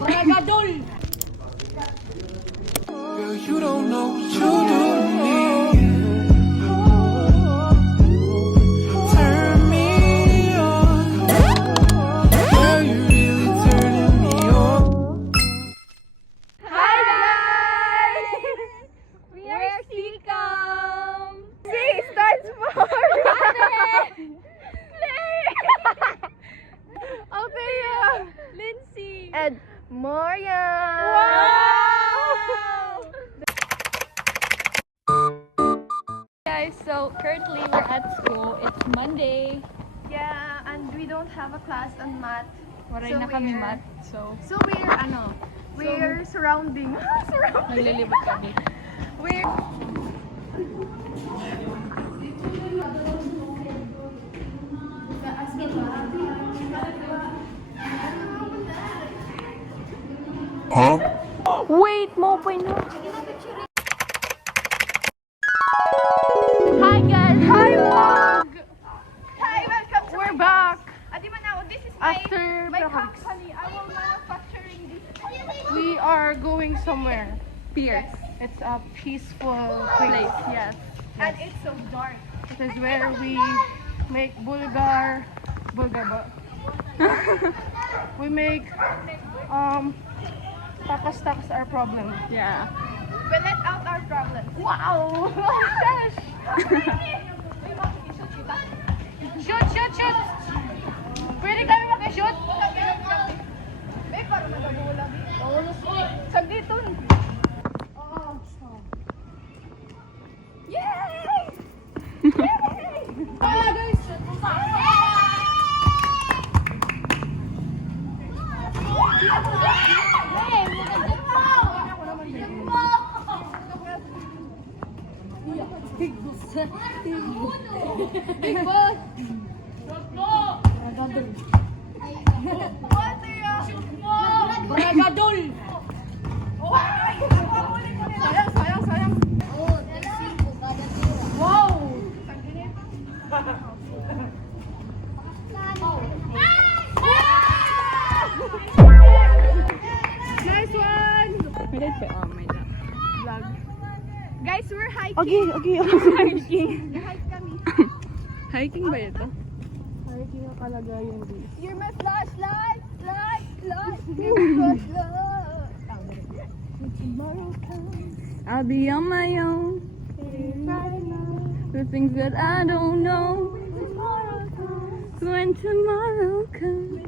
Baragadol! Girl, you don't know what you do to me. Turn me on. Girl, you really turning me on. Hi guys! We're Seacom! C stands for Althea! Lindsay! And Moria! Wow! Guys, so currently we're at school. It's Monday. Yeah, and we don't have a class on math. Waray So na kami we're- mat. So, We're surrounding. naglilibot kami. We're Wait, mo pa na. Hi guys! Hi vlog! Hi, welcome to We're back! This is After my Prague. company. I will manufacturing this. We are going somewhere. Pierce. It's a peaceful place. Yes. And it's so dark. It is where we make Bulgar ba? We make takas our problem. Yeah. We let out our problems. Wow! Shoot! Pwede kami mag-shoot? May parang nagagula. Sagdito. Yay! Baragadol! Sayang. Wow! Nice one! May light pa. Oh, may light. Vlog. Guys, we're hiking. Okay. Hiking. Hike kami. Hiking ba ito? Hiking ang kalagayan dito. You're my flashlight. You're my flashlight. Tomorrow comes. I'll be on my own. The things that I don't know. When tomorrow comes.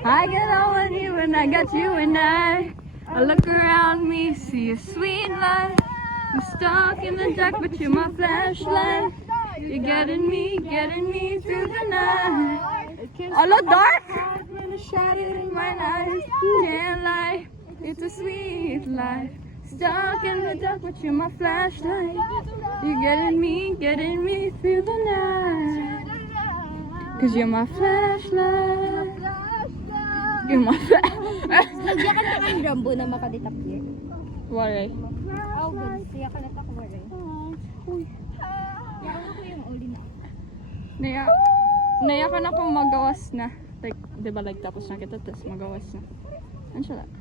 I got all of you and I got you and I look around me, see a sweet light. I'm stuck in the dark, but you're my flashlight. You're getting me through the night. All the dark. Shining my eyes, can't lie. It's a sweet life. Stuck in the dark, but you're my flashlight. You're getting me through the night. Cause you're my flashlight. You're my flashlight. Nagyan ka na ng Rambo na makadetapir. Waray. Oh, good. Siya ka na takwar eh. Yan ako yung uli na. Naya ka na kung magawas na. Like, di ba like tapos na kita, tapos magawas na. Ano siya lang?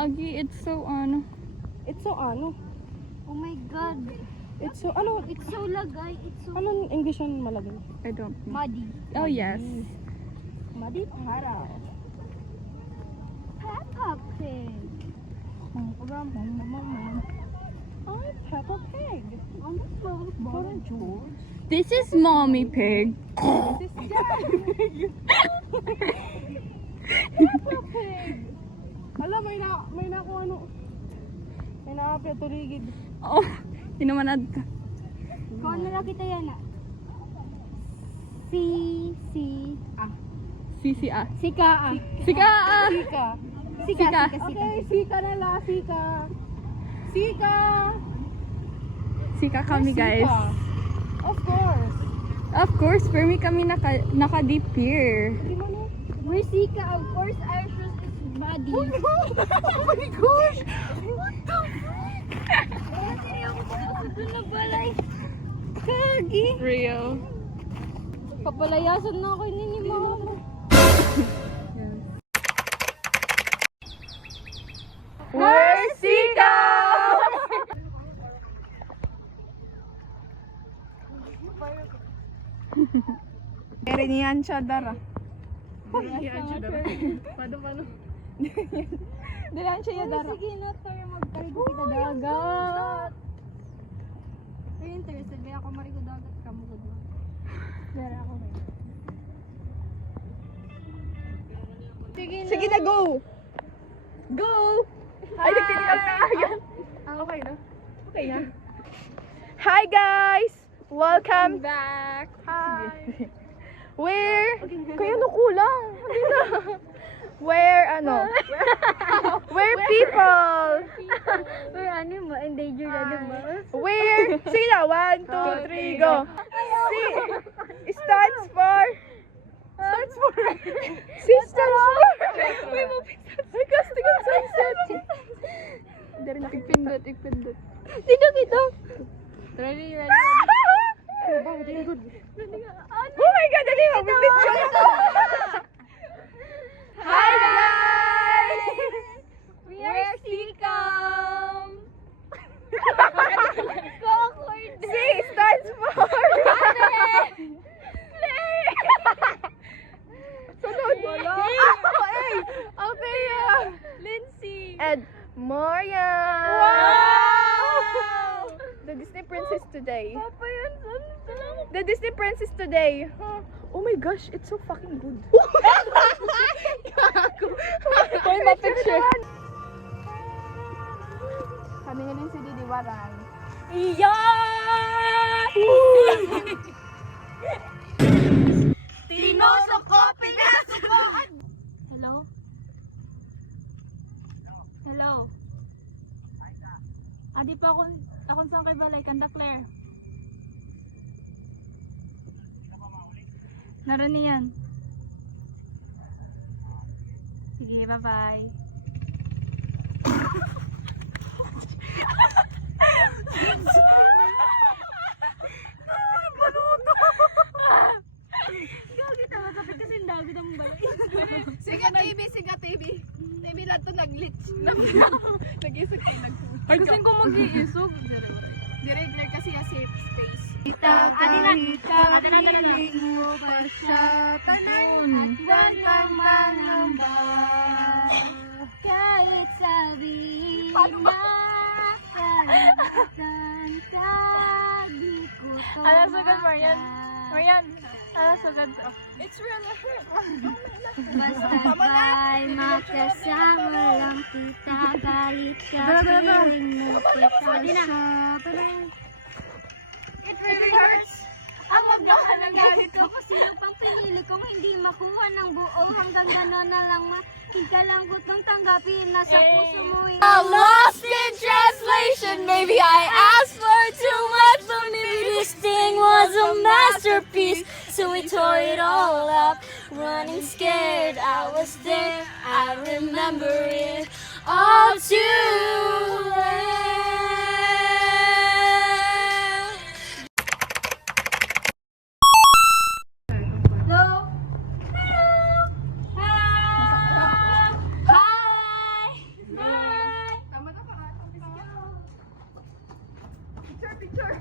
Agi, it's so It's so ano? Oh my God. It's so ano? It's so lagay. It's so Anong English yung malagay? I don't know. muddy. Oh, yes. Muddy para. Peppa Pig. I'm Peppa Pig. I'm the slowest bottom George. This is Mommy Pig. This is Daddy Pig. Peppa Pig. Alam, may na ako ano. May naapya tuligid. Oh, di naman Kung ano lang kita yan ah. Sika ah. Sika ah. Sika ah. Sika. Sika. Okay, Sika na la, Sika. Sika kami guys. Sika. Of course. Of course, for me kami naka-deep here. Di mo no? We're Sika, of course. Our shoes is muddy. Oh my gosh! What the Doon na balay. Kagi. Real. Papalayasan na ako ni Mama. We're Sika! Ere niyan siya dara. Dilan siya dara. Sige na, tayo magkarigo kita dagat. Are you interested? May ako marigo dagat ka mo. Dara ako. Sige na, go! Go! Ay, nagtitinig na yan. Okay na? Okay na. Hi guys! Welcome Back! Hi! Where? Kaya no kulang. Hindi na. Where, ano? Where people? We're animal, endangered animals. Where? Sige na, 1, 2, 3, go. C stands for... Stands for... C stands for... Uy, ay, casting ang sunset. Ipindot. Sino kita? Ready? Oh my God, dali, magbibidyo ako. Hi guys! We're Sikam! C stands for... Play! Sunod. Okay. Okay. Lindsay! And Moria. Wow! The Disney princess today. Papa yun, salamat. The Disney princess today. Oh my gosh, it's so fucking good. Uy, ma-picture. Kami nga din si Didi Warang. Iyan! Tinoso ko, pinasubukan! Hello? Hello? Adi pa akong saan kay Balay, Kanda Claire. Naroon niyan. Sige, bye-bye. Gagi tama kapit kasi ang dagod ang balay. Siga TV. TV lang to nag-glitch. Nag-isog kayo nag-food. Ay, gusto ko mag-iisog. Di-regular kasi yung safe space. Piling mo pa siya tanan at wag kang mangamba. Kahit sabihin na kalimutan ka, di ko to Alas agad, Marian. maka- Marian, alas agad. It's really hurt. Basta ba'y makasama lang kita, galit ka, piling mo kita siya. It really hurts. Ang magbahan ng galit ko. Ako sino pang pinili kong hindi makuha ng buo hanggang gano'n na lang higkalanggot ng tanggapin nasa puso mo eh. Lost in translation, maybe I asked for too much, but maybe this thing was a masterpiece. So we tore it all up, running scared. I was there, I remember it all too well. Hello? Hi! Picture.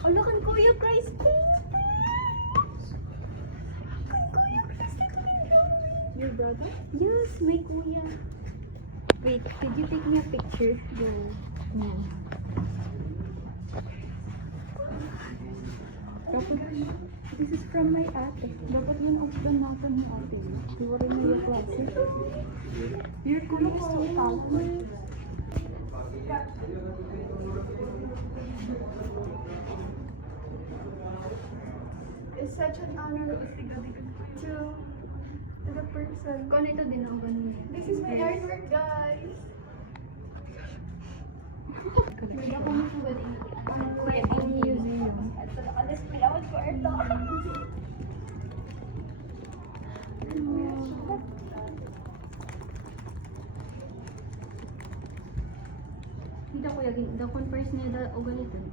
Ano kan Kuya Christy? Your brother? Yes, my kuya. Wait, could you take me a picture? Yeah. This is from my ate. Dapat yun husband natin ng ate. Siguro na yung klase. Your kuya is so awkward. It's such an honor to the person. Kung ito din ako ganun. This is my artwork, guys. Pwede ako magsugat Kuya Museum. At sa naka-display ako sa ito. Dakon first niya da ugalitan.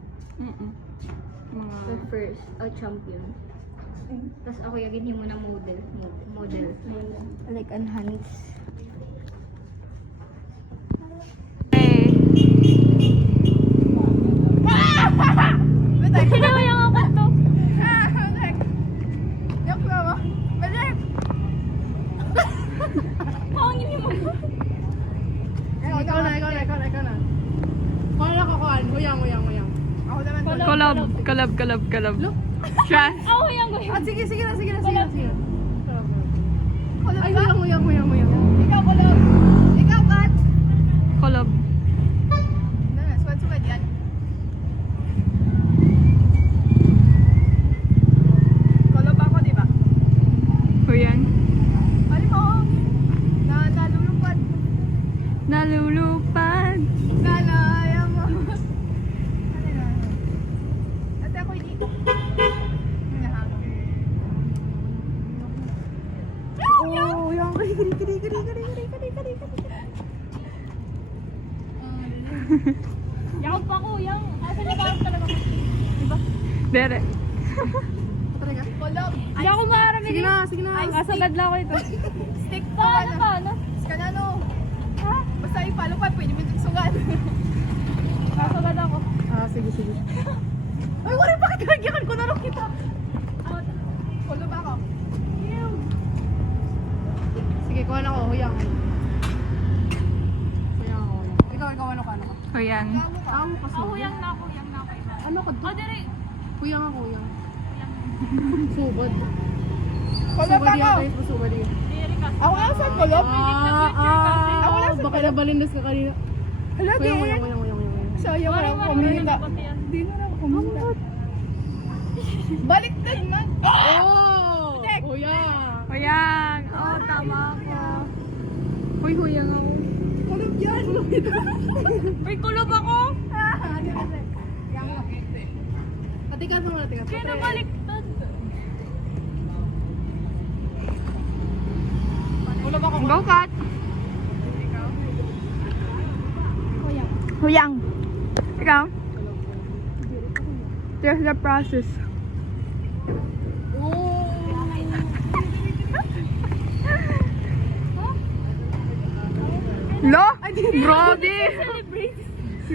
Mga... First, champion. Tapos ako yung hindi mo na model. Like enhance. Hey. Sino yung ako to? Yak na mo. Balik! Pangin mo. Ikaw na. Kala ko kuhan. Huyang. Ako naman. Collab. Trust. Ako huyang. Sige na. Ay, huyang. Ikaw, kulog. Ikaw, Kat. Collab. Sugad yan. Kulog ako, di ba? Huyan. Ano mo? Nalulupad. Nalulupad. Nalaya mo. Ano na? Ate ako dito. Oh, yung kari. Yakap pa ko, yung asa na ba talaga ko? Dere. Talaga? Kulog. Hindi ako maarami Sige na. Ay, kasagad lang ako ito. Stick Paano? Kanano? Ha? Basta ipalo pa, pwede mo itong sugat. Kasagad ako. Sige. Ay, wala, bakit nagyakan ko na rin kita? Kulog ako. Sige, kuha na ako, huyang. Ikaw, ano ka? Huyan. Ako kasi. Huyang na ako. Ano ka? O, dire. Huyang ako. Subad. Kulog ako. Subad yun. Ako lang sa kulog? Baka nabalindas ka kanina. Lagi. Huyang. Sayang ako. Kumita. Di na lang kumita. Baliktad man. Oh! Huyang. Huyan. Oh, tama ako. Huyang ako. Kulog yan. Uy, kulob ako. Patikat mo. Kaya nabaliktad. Kulog ako. Go, Kat. Huyang. Ikaw? There's the process. Lo? Grabe!